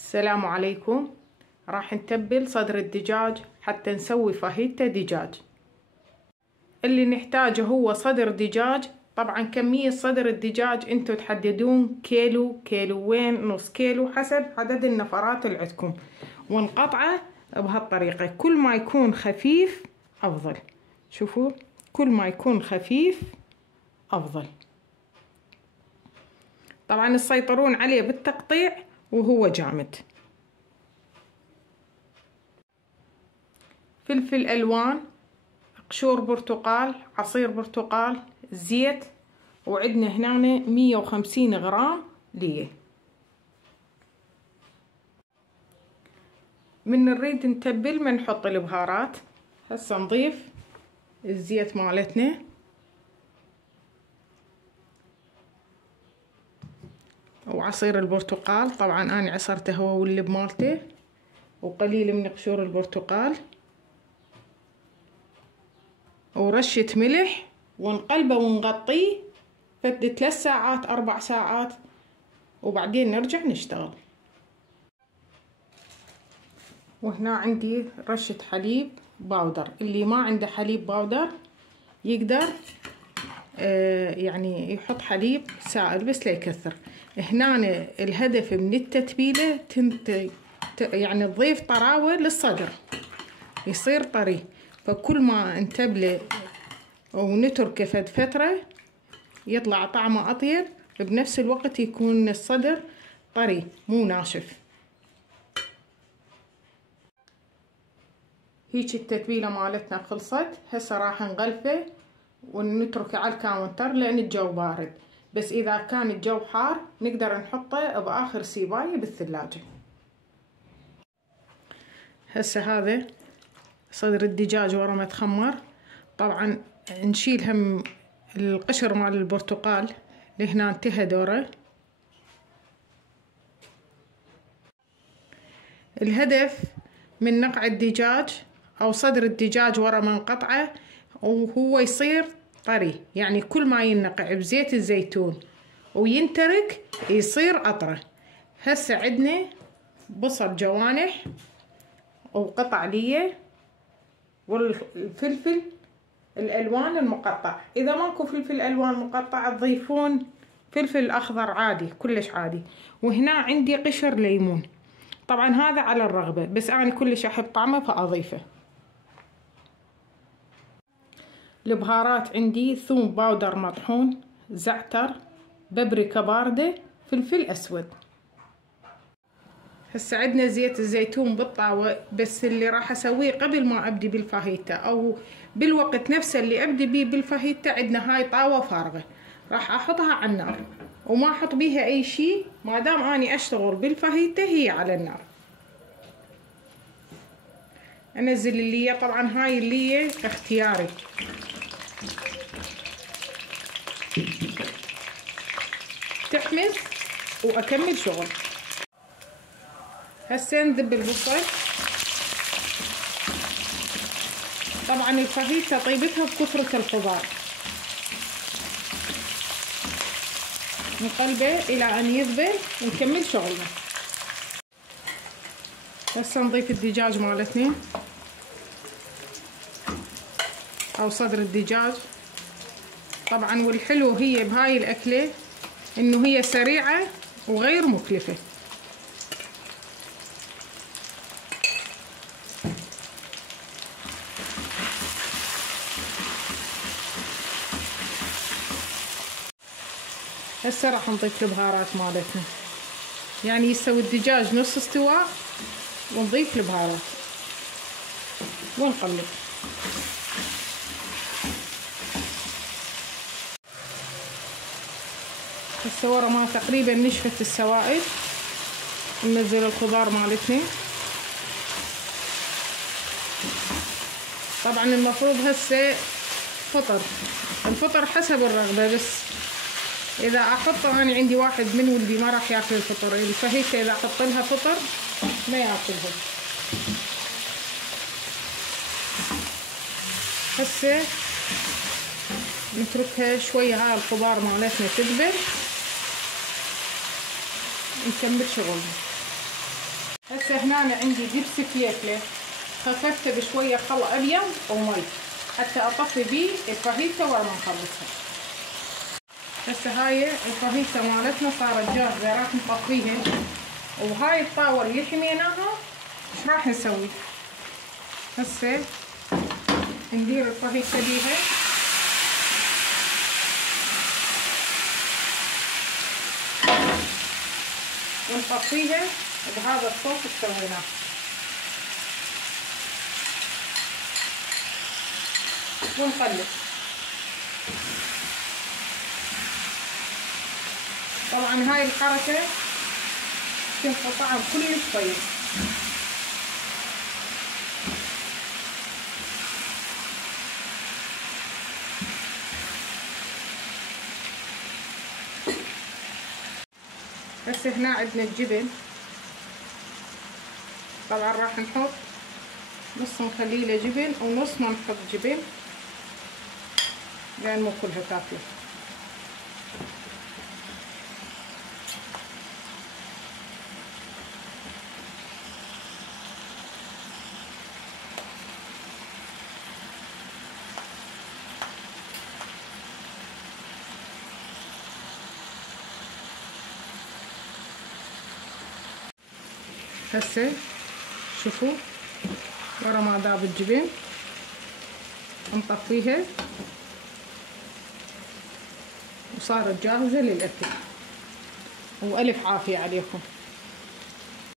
السلام عليكم. راح نتبل صدر الدجاج حتى نسوي فاهيتا دجاج. اللي نحتاجه هو صدر دجاج. طبعا كمية صدر الدجاج انتو تحددون، كيلو، كيلوين، نص كيلو، حسب عدد النفرات اللي عندكم، ونقطعه بهالطريقة. كل ما يكون خفيف افضل. شوفوا، كل ما يكون خفيف افضل. طبعا تسيطرون عليه بالتقطيع وهو جامد. فلفل الوان، قشور برتقال، عصير برتقال، زيت، وعندنا هنا 150 غرام ليه. من نريد نتبل ما نحط البهارات. هسه نضيف الزيت مالتنا، وعصير البرتقال. طبعا انا عصرته هو واللب مالته، وقليل من قشور البرتقال، ورشة ملح، ونقلبه ونغطيه فد 3 ساعات 4 ساعات، وبعدين نرجع نشتغل. وهنا عندي رشة حليب باودر. اللي ما عنده حليب باودر يقدر يعني يحط حليب سائل بس لا يكثر. هنا الهدف من التتبيلة يعني تضيف طراوة للصدر، يصير طري. فكل ما نتبله ونتركه فد فترة يطلع طعمه أطيب، بنفس الوقت يكون الصدر طري مو ناشف. هيك التتبيلة مالتنا خلصت. هسه راح نغلفه ونتركه على الكاونتر لأن الجو بارد. بس إذا كان الجو حار نقدر نحطه بآخر سيباية بالثلاجة. هسه هذا صدر الدجاج ورا ما تخمر. طبعا نشيل هم القشر مال البرتقال لهنا انتهى دوره. الهدف من نقع الدجاج او صدر الدجاج ورا ما نقطعه وهو يصير طري، يعني كل ما ينقع بزيت الزيتون وينترك يصير أطرى. هسه عندنا بصل جوانح وقطع ليه، والفلفل الألوان المقطع. إذا ماكو فلفل ألوان مقطع تضيفون فلفل أخضر عادي، كلش عادي. وهنا عندي قشر ليمون. طبعا هذا على الرغبة، بس أنا كلش أحب طعمه فأضيفه. البهارات عندي ثوم باودر مطحون، زعتر، بابريكا باردة، فلفل أسود. هسه عندنا زيت الزيتون بالطاوة، بس اللي راح اسويه قبل ما ابدي بالفاهيتا او بالوقت نفسه اللي ابدي بيه بالفاهيتا، عندنا هاي طاوة فارغة راح احطها على النار وما احط بيها اي شيء ما دام اني اشتغل بالفاهيتا هي على النار. انزل اللية. طبعا هاي اللية اختياري. تحمس واكمل شغل. هسه نذب البصل. طبعا الفاهيتا طيبتها بكثرة الخضار. نقلبه الى ان يذبل ونكمل شغلنا. هسه نضيف الدجاج مالتنا او صدر الدجاج. طبعا والحلو هي بهاي الاكلة انه هي سريعة وغير مكلفة. هسه راح نضيف البهارات مالتنا، يعني يستوي الدجاج نص استواء ونضيف البهارات ونقلب. هسه ورا ما تقريبا نشفت السوائل ننزل الخضار مالتنا. طبعا المفروض هسه الفطر حسب الرغبة، بس اذا احطه انا عندي واحد من ولدي ما راح ياكل الفطر، الفاهيتا اذا احط لها فطر ما ياكلها. هسه نتركها شويه هاي الخضار مالتنا تذبل نكمل شغلنا. هسه هنا أنا عندي دبس فليفلة، خففته بشوية خل أبيض ومي حتى أطفي بيه الفاهيتا ورا ما نخلصها. هسه هاي الفاهيتا مالتنا صارت جاهزة، راح نطفيها. وهاي الطاولة اللي حميناها ايش راح نسوي؟ هسه ندير الفاهيتا بيها ونطفيها بهذا الصوص اللي سويناه. ونقلب. طبعا هاي الحركة تنفع طعم كلش طيب. هسه هنا عندنا الجبن، طبعا راح نحط نص نخليه له جبن ونص ما نحط جبن لان مو كلها تاكله. هسه شوفوا ورا ما ذاب الجبن نطفيها وصارت جاهزة للأكل. وألف عافية عليكم.